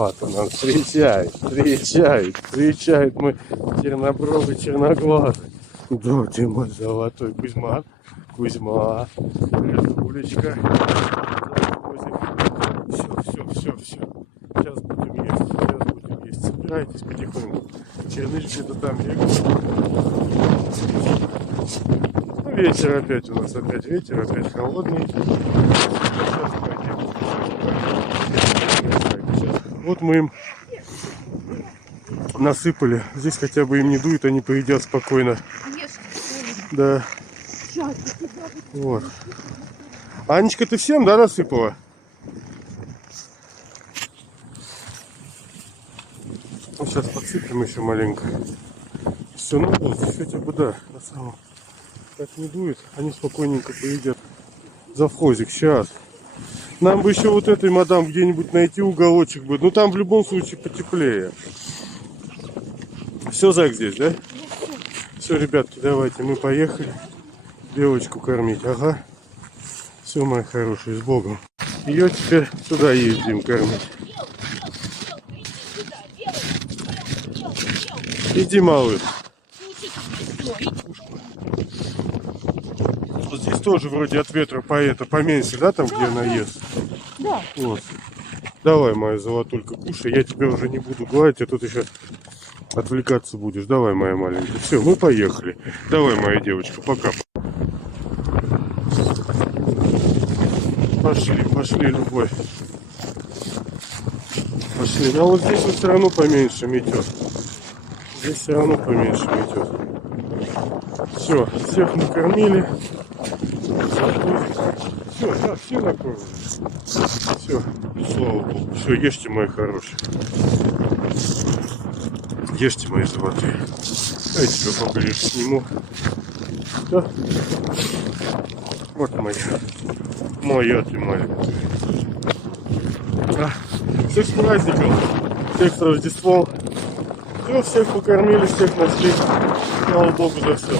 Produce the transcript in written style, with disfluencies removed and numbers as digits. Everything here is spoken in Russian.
Вот он нас встречает мой чернобровый черноглаз. Да, ты мой золотой Кузьма. Рыбулечка. Все. Сейчас будем есть. Собирайтесь потихоньку. Черныш где-то там бегает. Ну, ветер опять у нас, ветер, опять холодный. Сейчас пойдем. Вот мы им насыпали. Здесь хотя бы им не дует, они поедят спокойно. Да. Вот. Анечка, ты всем, да, насыпала? Ну, сейчас подсыпем еще маленько. Все, ну вот, хотя бы да, на самом. Так не дует, они спокойненько поедят. Завхозик, сейчас. Нам бы еще вот этой, мадам, где-нибудь найти уголочек бы. Ну там в любом случае потеплее. Все, Зак здесь, да? Все, ребятки, давайте, мы поехали. Девочку кормить, ага. Все, мои хорошие, с Богом. Ее теперь сюда ездим кормить. Иди, малыш. Вот здесь тоже вроде от ветра поменьше, да, там, где она ест? Да. Вот. Давай, моя золотулька, кушай. Я тебя уже не буду гладить, а тут еще отвлекаться будешь. Давай, моя маленькая. Все, мы поехали. Давай, моя девочка, пока. Пошли, любовь. Пошли. А вот здесь вот все равно поменьше метет. Здесь все равно поменьше метет. Все, всех накормили. Все, да, все накормили. Все, слава Богу. Все, ешьте, мои хорошие. Ешьте, мои золотые. Я тебя поближе сниму. Да? Вот моя ты маленькая. Всех с праздником, всех с Рождеством. Все, всех покормили, всех нашли. Слава Богу за все.